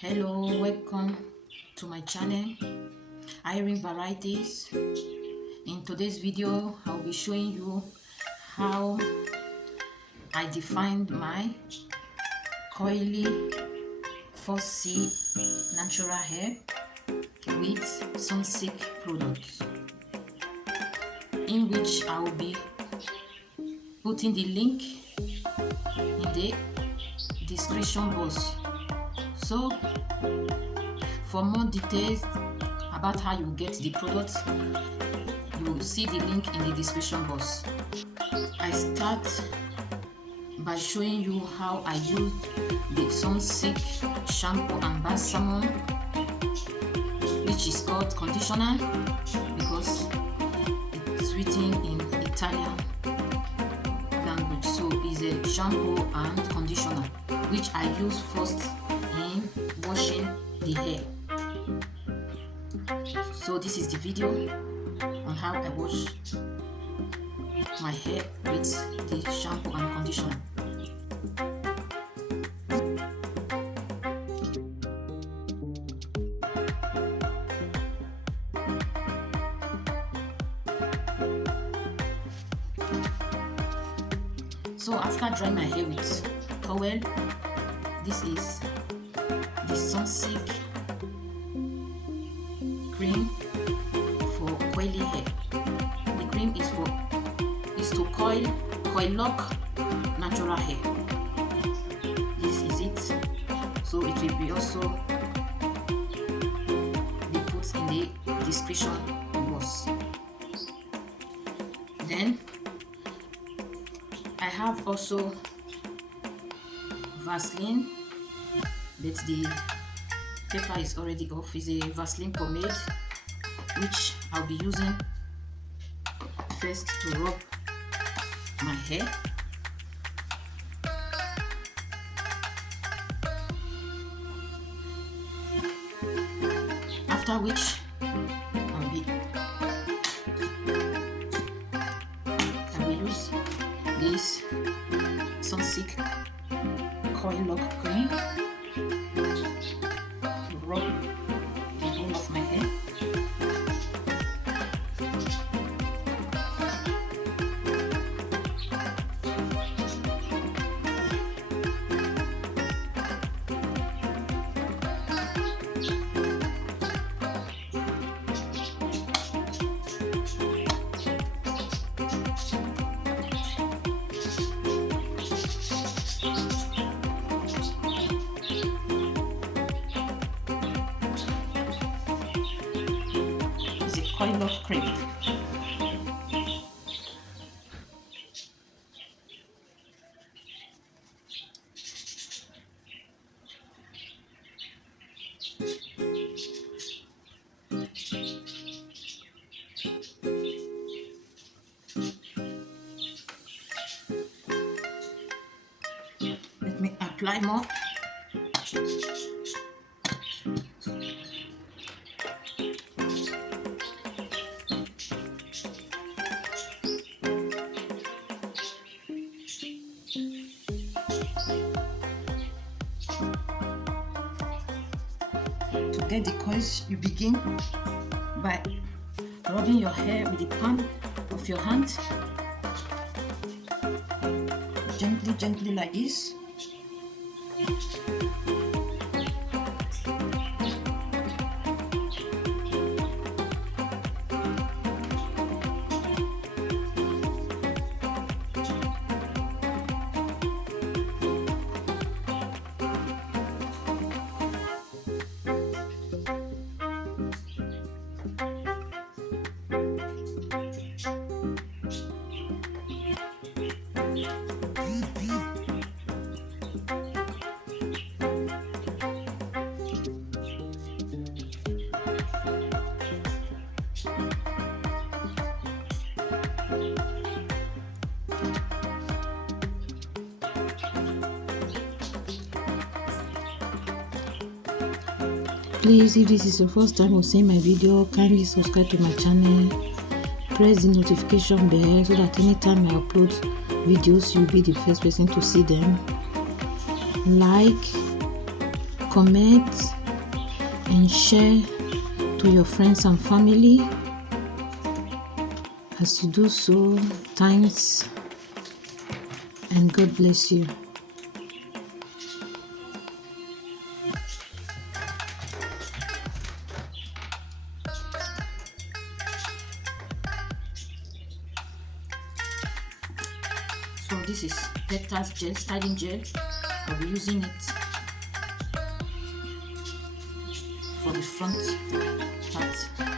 Hello, welcome to my channel, Iron Varieties. In today's video, I'll be showing you how I defined my coily 4C natural hair with Sunsilk products, in which I will be putting the link in the description box. So for more details about how you get the product, you will see the link in the description box. I start by showing you how I use the Sunsilk shampoo and balsam, which is called conditioner because it's written in Italian language. So it's a shampoo and conditioner which I use first in washing the hair. So this is the video on how I wash my hair with the shampoo and conditioner. So after drying my hair with towel, this is the Sunsilk cream for coily hair. The cream is to coil lock natural hair. This is it. So it will be also be put in the description box. Then I have also Vaseline, but the paper is already off. It's a Vaseline pomade which I'll be using first to rub my hair. After which I will use this Sunsilk coil lock cream to rub the whole of my hair. Coil lock cream. Let me apply more. To get the coils, you begin by rubbing your hair with the palm of your hand, gently like this. Please, if this is your first time of seeing my video, kindly subscribe to my channel, press the notification bell so that anytime I upload videos, you'll be the first person to see them. Like, comment and share to your friends and family. As you do so, thanks and God bless you. So this is peptide gel, styling gel. I'll be using it for the front part.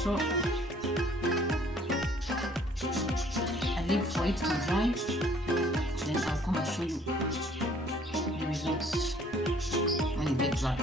So I leave for it to dry, then I'll come and show you the results when it gets dry.